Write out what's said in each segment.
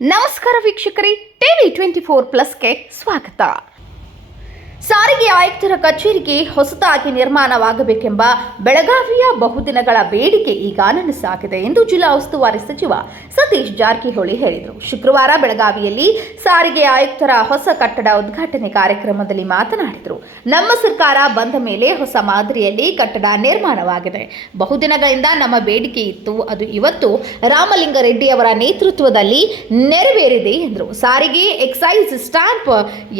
ನಮಸ್ಕಾರ ವೀಕ್ಷಕರೇ TV twenty four ಪ್ಲಸ್ಗೆ ಸ್ವಾಗತ ಸಾರಿಗೆ ಆಯುಕ್ತರ ಕಚೇರಿಗೆ ಹೊಸದಾಗಿ ನಿರ್ಮಾಣವಾಗಬೇಕೆಂಬ ಬೆಳಗಾವಿಯ ಬಹುದಿನಗಳ ಬೇಡಿಕೆ ಈಗ ನನಸಾಗಿದೆ ಎಂದು ಜಿಲ್ಲಾ ಉಸ್ತುವಾರಿ ಸಚಿವ ಸತೀಶ್ ಜಾರಕಿಹೊಳಿ ಹೇಳಿದರು. ಶುಕ್ರವಾರ ಬೆಳಗಾವಿಯಲ್ಲಿ ಸಾರಿಗೆ ಆಯುಕ್ತರ ಹೊಸ ಕಟ್ಟಡ ಉದ್ಘಾಟನೆ ಕಾರ್ಯಕ್ರಮದಲ್ಲಿ ಮಾತನಾಡಿದರು. ನಮ್ಮ ಸರ್ಕಾರ ಬಂದ ಮೇಲೆ ಹೊಸ ಮಾದರಿಯಲ್ಲಿ ಕಟ್ಟಡ ನಿರ್ಮಾಣವಾಗಿದೆ. ಬಹುದಿನಗಳಿಂದ ನಮ್ಮ ಬೇಡಿಕೆ ಇತ್ತು. ಅದು ಇವತ್ತು ರಾಮಲಿಂಗರೆಡ್ಡಿ ಅವರ ನೇತೃತ್ವದಲ್ಲಿ ನೆರವೇರಿದೆ ಎಂದರು. ಸಾರಿಗೆ, ಎಕ್ಸೈಸ್, ಸ್ಟಾಂಪ್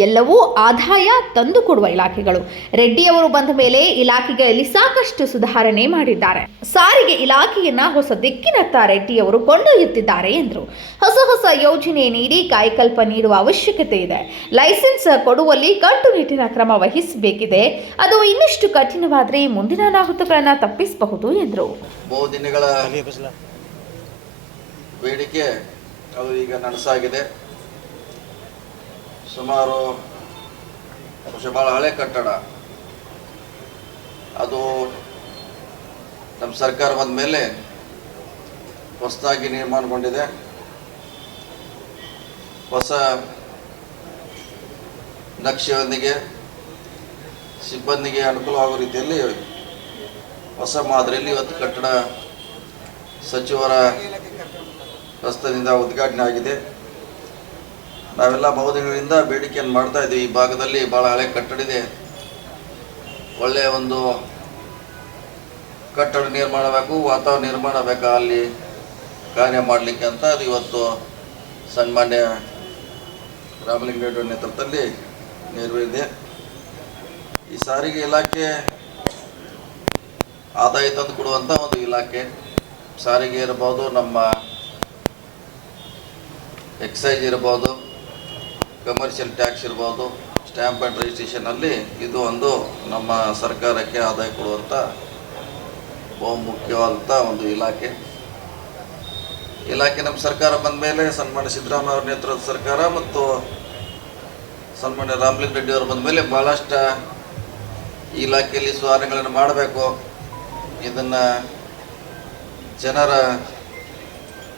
ಎಲ್ಲವೂ ಆದಾಯ ತಂದುಕೊಡುವ ಇಲಾಖೆಗಳು. ರೆಡ್ಡಿಯವರು ಬಂದ ಮೇಲೆ ಇಲಾಖೆಗಳಲ್ಲಿ ಸಾಕಷ್ಟು ಸುಧಾರಣೆ ಮಾಡಿದ್ದಾರೆ. ಸಾರಿಗೆ ಇಲಾಖೆಯನ್ನ ಹೊಸ ದಿಕ್ಕಿನತ್ತ ರೆಡ್ಡಿಯವರು ಕೊಂಡೊಯ್ಯುತ್ತಿದ್ದಾರೆ ಎಂದರು. ಹೊಸ ಹೊಸ ಯೋಜನೆ ನೀಡಿ ಕಾಯಕಲ್ಪ ನೀಡುವ ಅವಶ್ಯಕತೆ ಇದೆ. ಲೈಸೆನ್ಸ್ ಕೊಡುವಲ್ಲಿ ಕಟ್ಟುನಿಟ್ಟಿನ ಕ್ರಮ ವಹಿಸಬೇಕಿದೆ. ಅದು ಇನ್ನಷ್ಟು ಕಠಿಣವಾದರೆ ಮುಂದಿನ ಅನಾಹುತಗಳನ್ನು ತಪ್ಪಿಸಬಹುದು ಎಂದರು. ಬೇಡಿಕೆ ಅದು ಈಗ ನನಸಾಗಿದೆ. ಸುಮಾರು ಬಹುಶಃ ಭಾಳ ಹಳೆ ಕಟ್ಟಡ ಅದು ನಮ್ಮ ಸರ್ಕಾರ ಬಂದ ಮೇಲೆ ಹೊಸದಾಗಿ ನಿರ್ಮಾಣಗೊಂಡಿದೆ ಹೊಸ ನಕ್ಷೆಯೊಂದಿಗೆ ಸಿಬ್ಬಂದಿಗೆ ಅನುಕೂಲವಾಗುವ ರೀತಿಯಲ್ಲಿ ಹೊಸ ಮಾದರಿಯಲ್ಲಿ ಇವತ್ತು ಕಟ್ಟಡ ಸಚಿವರ ಹಸ್ತದಿಂದ ಉದ್ಘಾಟನೆ ಆಗಿದೆ ನಾವೆಲ್ಲ ಬಹುದಿನಗಳಿಂದ ಬೇಡಿಕೆಯನ್ನು ಮಾಡ್ತಾ ಇದ್ದೀವಿ. ಈ ಭಾಗದಲ್ಲಿ ಭಾಳ ಹಳೆ ಕಟ್ಟಡ ಇದೆ. ಒಳ್ಳೆಯ ಒಂದು ಕಟ್ಟಡ ನಿರ್ಮಾಣ ಬೇಕು, ವಾತಾವರಣ ನಿರ್ಮಾಣ ಬೇಕು ಅಲ್ಲಿ ಕಾರ್ಯ ಮಾಡಲಿಕ್ಕೆ ಅಂತ ಅದು ಇವತ್ತು ಸನ್ಮಾನ್ಯ ರಾಮಲಿಂಗೇಗೌಡ ನೇತೃತ್ವದಲ್ಲಿ ನೆರವೇರಿದೆ. ಈ ಸಾರಿಗೆ ಇಲಾಖೆ ಆದಾಯ ತಂದು ಕೊಡುವಂಥ ಒಂದು ಇಲಾಖೆ. ಸಾರಿಗೆ ಇರ್ಬೋದು, ನಮ್ಮ ಎಕ್ಸೈಜ್ ಇರ್ಬೋದು ಕಮರ್ಷಿಯಲ್ ಟ್ಯಾಕ್ಸ್ ಇರ್ಬೋದು ಸ್ಟ್ಯಾಂಪ್ ಆ್ಯಂಡ್ ರಿಜಿಸ್ಟ್ರೇಷನಲ್ಲಿ ಇದು ಒಂದು ನಮ್ಮ ಸರ್ಕಾರಕ್ಕೆ ಆದಾಯ ಕೊಡುವಂಥ ಬಹುಮುಖ್ಯವಾದಂಥ ಒಂದು ಇಲಾಖೆ. ಇಲಾಖೆ ನಮ್ಮ ಸರ್ಕಾರ ಬಂದ ಮೇಲೆ ಸನ್ಮಾನ್ಯ ಸಿದ್ದರಾಮಯ್ಯ ಅವರ ನೇತೃತ್ವದ ಸರ್ಕಾರ ಮತ್ತು ಸನ್ಮಾನ್ಯ ರಾಮಲಿಂಗ ರೆಡ್ಡಿ ಅವರು ಬಂದ ಮೇಲೆ ಭಾಳಷ್ಟು ಈ ಇಲಾಖೆಯಲ್ಲಿ ಸುಧಾರಣೆಗಳನ್ನು ಮಾಡಬೇಕು. ಇದನ್ನು ಜನರ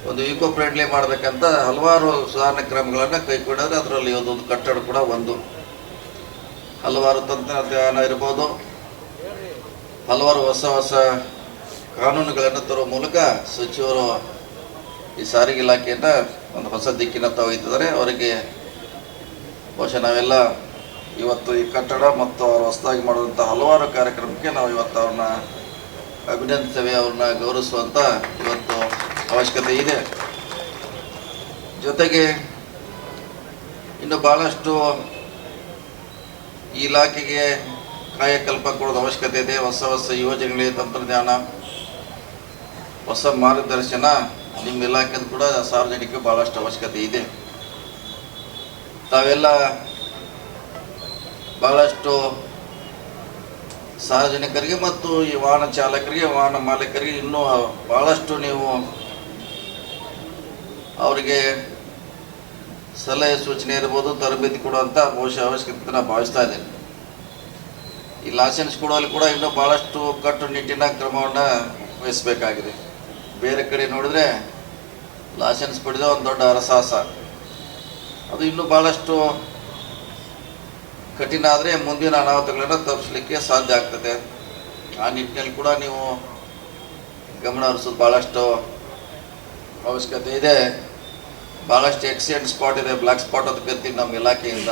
ಒಂದು ಈಕೋ ಫ್ರೆಂಡ್ಲಿ ಮಾಡಬೇಕಂತ ಹಲವಾರು ಸುಧಾರಣೆ ಕ್ರಮಗಳನ್ನು ಕೈಗೊಂಡಿದ್ರೆ ಅದರಲ್ಲಿ ಒಂದೊಂದು ಕಟ್ಟಡ ಕೂಡ ಒಂದು. ಹಲವಾರು ತಂತ್ರಜ್ಞಾನ ಇರ್ಬೋದು. ಹಲವಾರು ಹೊಸ ಹೊಸ ಕಾನೂನುಗಳನ್ನು ತರುವ ಮೂಲಕ ಸಚಿವರು ಈ ಸಾರಿಗೆ ಇಲಾಖೆಯನ್ನು ಒಂದು ಹೊಸ ದಿಕ್ಕಿನತ್ತ ಒಯ್ತಿದ್ದಾರೆ ಅವರಿಗೆ ಬಹುಶಃ ನಾವೆಲ್ಲ ಇವತ್ತು ಈ ಕಟ್ಟಡ ಮತ್ತು ಅವರು ಹೊಸದಾಗಿ ಮಾಡುವಂಥ ಹಲವಾರು ಕಾರ್ಯಕ್ರಮಕ್ಕೆ ನಾವು ಇವತ್ತು ಅವ್ರನ್ನ ಅಭಿನಂದಿಸ್ತೇವೆ ಅವ್ರನ್ನ ಗೌರವಿಸುವಂಥ ಇವತ್ತು ಅವಶ್ಯಕತೆ ಇದೆ. ಜೊತೆಗೆ ಇನ್ನು ಭಾಳಷ್ಟು ಈ ಇಲಾಖೆಗೆ ಕಾಯಕಲ್ಪ ಕೊಡೋದು ಅವಶ್ಯಕತೆ ಇದೆ. ಹೊಸ ಹೊಸ ಯೋಜನೆಗಳಿಗೆ ತಂತ್ರಜ್ಞಾನ, ಹೊಸ ಮಾರ್ಗದರ್ಶನ ನಿಮ್ಮ ಇಲಾಖೆದು ಕೂಡ ಸಾರ್ವಜನಿಕ ಭಾಳಷ್ಟು ಅವಶ್ಯಕತೆ ಇದೆ. ತಾವೆಲ್ಲ ಭಾಳಷ್ಟು ಸಾರ್ವಜನಿಕರಿಗೆ ಮತ್ತು ಈ ವಾಹನ ಚಾಲಕರಿಗೆ, ವಾಹನ ಮಾಲೀಕರಿಗೆ ಇನ್ನೂ ಭಾಳಷ್ಟು ನೀವು ಅವರಿಗೆ ಸಲಹೆ ಸೂಚನೆ ಇರ್ಬೋದು, ತರಬೇತಿ ಕೊಡುವಂಥ ಬಹುಶಃ ಅವಶ್ಯಕತೆ ನಾನು ಭಾವಿಸ್ತಾ ಇದ್ದೇನೆ. ಈ ಲೈಸೆನ್ಸ್ ಕೊಡುವಲ್ಲಿ ಕೂಡ ಇನ್ನೂ ಭಾಳಷ್ಟು ಕಟ್ಟುನಿಟ್ಟಿನ ಕ್ರಮವನ್ನು ವಹಿಸಬೇಕಾಗಿದೆ. ಬೇರೆ ಕಡೆ ನೋಡಿದ್ರೆ ಲೈಸೆನ್ಸ್ ಪಡೆದ ಒಂದು ದೊಡ್ಡ ಅರಸಾಹಸ ಅದು ಇನ್ನೂ ಭಾಳಷ್ಟು ಕಠಿಣ ಆದರೆ ಮುಂದಿನ ಅನಾಹುತಗಳನ್ನು ತಪ್ಪಿಸ್ಲಿಕ್ಕೆ ಸಾಧ್ಯ ಆಗ್ತದೆ. ಆ ನಿಟ್ಟಿನಲ್ಲಿ ಕೂಡ ನೀವು ಗಮನ ಹರಿಸೋದು ಭಾಳಷ್ಟು ಅವಶ್ಯಕತೆ ಇದೆ. ಭಾಳಷ್ಟು ಎಕ್ಸಿಡೆಂಟ್ ಸ್ಪಾಟ್ ಇದೆ. ಬ್ಲ್ಯಾಕ್ ಸ್ಪಾಟ್ ಅಂತ ಕರಿತೀವಿ ನಮ್ಮ ಇಲಾಖೆಯಿಂದ.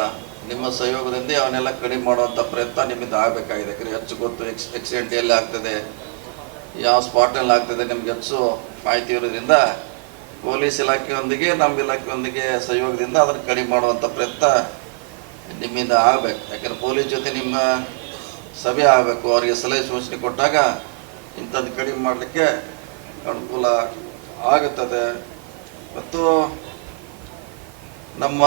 ನಿಮ್ಮ ಸಹಯೋಗದಿಂದ ಅವನ್ನೆಲ್ಲ ಕಡಿಮೆ ಮಾಡುವಂಥ ಪ್ರಯತ್ನ ನಿಮ್ಮಿಂದ ಆಗಬೇಕಾಗಿದೆ. ಯಾಕಂದರೆ ಹೆಚ್ಚು ಗೊತ್ತು ಎಕ್ಸ್ ಆಕ್ಸಿಡೆಂಟ್ ಎಲ್ಲಿ ಆಗ್ತದೆ, ಯಾವ ಸ್ಪಾಟ್ನಲ್ಲಿ ಆಗ್ತದೆ ನಿಮ್ಗೆ ಹೆಚ್ಚು ಮಾಹಿತಿ ಇರೋದ್ರಿಂದ ಪೊಲೀಸ್ ಇಲಾಖೆಯೊಂದಿಗೆ, ನಮ್ಮ ಇಲಾಖೆಯೊಂದಿಗೆ ಸಹಯೋಗದಿಂದ ಅದನ್ನು ಕಡಿಮೆ ಮಾಡುವಂಥ ಪ್ರಯತ್ನ ನಿಮ್ಮಿಂದ ಆಗಬೇಕು. ಯಾಕಂದ್ರೆ ಪೊಲೀಸ್ ಜೊತೆ ನಿಮ್ಮ ಸಭೆ ಆಗಬೇಕು. ಅವರಿಗೆ ಸಲಹೆ ಸೂಚನೆ ಕೊಟ್ಟಾಗ ಇಂಥದ್ದು ಕಡಿಮೆ ಮಾಡಲಿಕ್ಕೆ ಅನುಕೂಲ ಆಗುತ್ತದೆ. ಮತ್ತು ನಮ್ಮ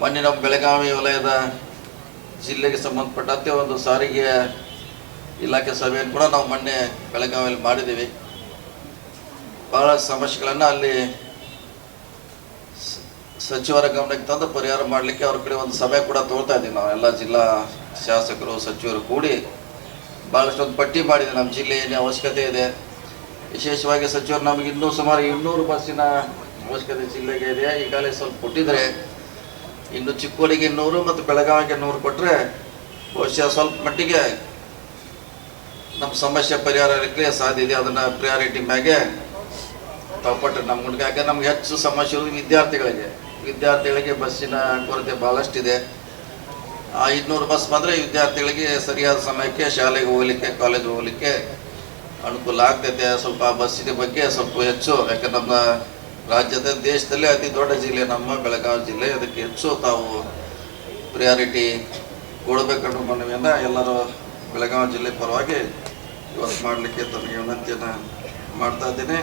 ಮಣ್ಣಿನ ಬೆಳಗಾವಿ ವಲಯದ ಜಿಲ್ಲೆಗೆ ಸಂಬಂಧಪಟ್ಟಂತೆ ಒಂದು ಸಾರಿಗೆ ಇಲಾಖೆ ಸಭೆಯನ್ನು ಕೂಡ ನಾವು ಮೊನ್ನೆ ಬೆಳಗಾವಿಯಲ್ಲಿ ಮಾಡಿದ್ದೀವಿ. ಭಾಳ ಸಮಸ್ಯೆಗಳನ್ನು ಅಲ್ಲಿ ಸಚಿವರ ಗಮನಕ್ಕೆ ತಂದು ಪರಿಹಾರ ಮಾಡಲಿಕ್ಕೆ ಅವ್ರ ಕಡೆ ಒಂದು ಸಭೆ ಕೂಡ ತೋರ್ತಾ ಇದ್ದೀವಿ ನಾವು. ಎಲ್ಲ ಜಿಲ್ಲಾ ಶಾಸಕರು, ಸಚಿವರು ಕೂಡಿ ಭಾಳಷ್ಟೊಂದು ಪಟ್ಟಿ ಮಾಡಿದೆ. ನಮ್ಮ ಜಿಲ್ಲೆ ಏನೇ ಅವಶ್ಯಕತೆ ಇದೆ. ವಿಶೇಷವಾಗಿ ಸಚಿವರು ನಮಗೆ ಇನ್ನೂ ಸುಮಾರು ಇನ್ನೂರು ಬಸ್ಸಿನ ಅವಶ್ಯಕತೆ ಜಿಲ್ಲೆಗೆ ಇದೆ. ಈಗಾಗಲೇ ಸ್ವಲ್ಪ ಕೊಟ್ಟಿದ್ರೆ ಇನ್ನು ಚಿಕ್ಕೋಡಿಗೆ ಇನ್ನೂರು ಮತ್ತು ಬೆಳಗಾವಿಗೆ ನೂರು ಕೊಟ್ಟರೆ ಬಹುಶಃ ಸ್ವಲ್ಪ ಮಟ್ಟಿಗೆ ನಮ್ಮ ಸಮಸ್ಯೆ ಪರಿಹಾರ ಇರಲಿಕ್ಕೆ ಸಾಧ್ಯ ಇದೆ. ಅದನ್ನು ಪ್ರಿಯಾರಿಟಿ ಮ್ಯಾಗೆ ತಾವು ಕೊಟ್ಟರೆ ನಮ್ಮ ಯಾಕೆ ನಮ್ಗೆ ಹೆಚ್ಚು ಸಮಸ್ಯೆ ವಿದ್ಯಾರ್ಥಿಗಳಿಗೆ. ವಿದ್ಯಾರ್ಥಿಗಳಿಗೆ ಬಸ್ಸಿನ ಕೊರತೆ ಭಾಳಷ್ಟಿದೆ ಆ ಐದುನೂರು ಬಸ್ ಬಂದರೆ ವಿದ್ಯಾರ್ಥಿಗಳಿಗೆ ಸರಿಯಾದ ಸಮಯಕ್ಕೆ ಶಾಲೆಗೆ ಹೋಗಲಿಕ್ಕೆ ಕಾಲೇಜ್ ಹೋಗ್ಲಿಕ್ಕೆ ಅನುಕೂಲ ಆಗ್ತೈತೆ, ಸ್ವಲ್ಪ ಬಸ್ಸಿನ ಬಗ್ಗೆ ಸ್ವಲ್ಪ ಹೆಚ್ಚು. ಯಾಕೆ ನಮ್ಮ ರಾಜ್ಯದ ದೇಶದಲ್ಲೇ ಅತಿ ದೊಡ್ಡ ಜಿಲ್ಲೆ, ನಮ್ಮ ಬೆಳಗಾವಿ ಜಿಲ್ಲೆ. ಅದಕ್ಕೆ ಹೆಚ್ಚು ತಾವು ಪ್ರಿಯಾರಿಟಿ ಕೊಡಬೇಕನ್ನೋ ಮನವಿಯನ್ನು ಎಲ್ಲರೂ ಬೆಳಗಾವಿ ಜಿಲ್ಲೆ ಪರವಾಗಿ ಇವತ್ತು ಮಾಡಲಿಕ್ಕೆ ತಮಗೆ ವಿನಂತಿಯನ್ನು ಮಾಡ್ತಾ ಇದ್ದೀನಿ.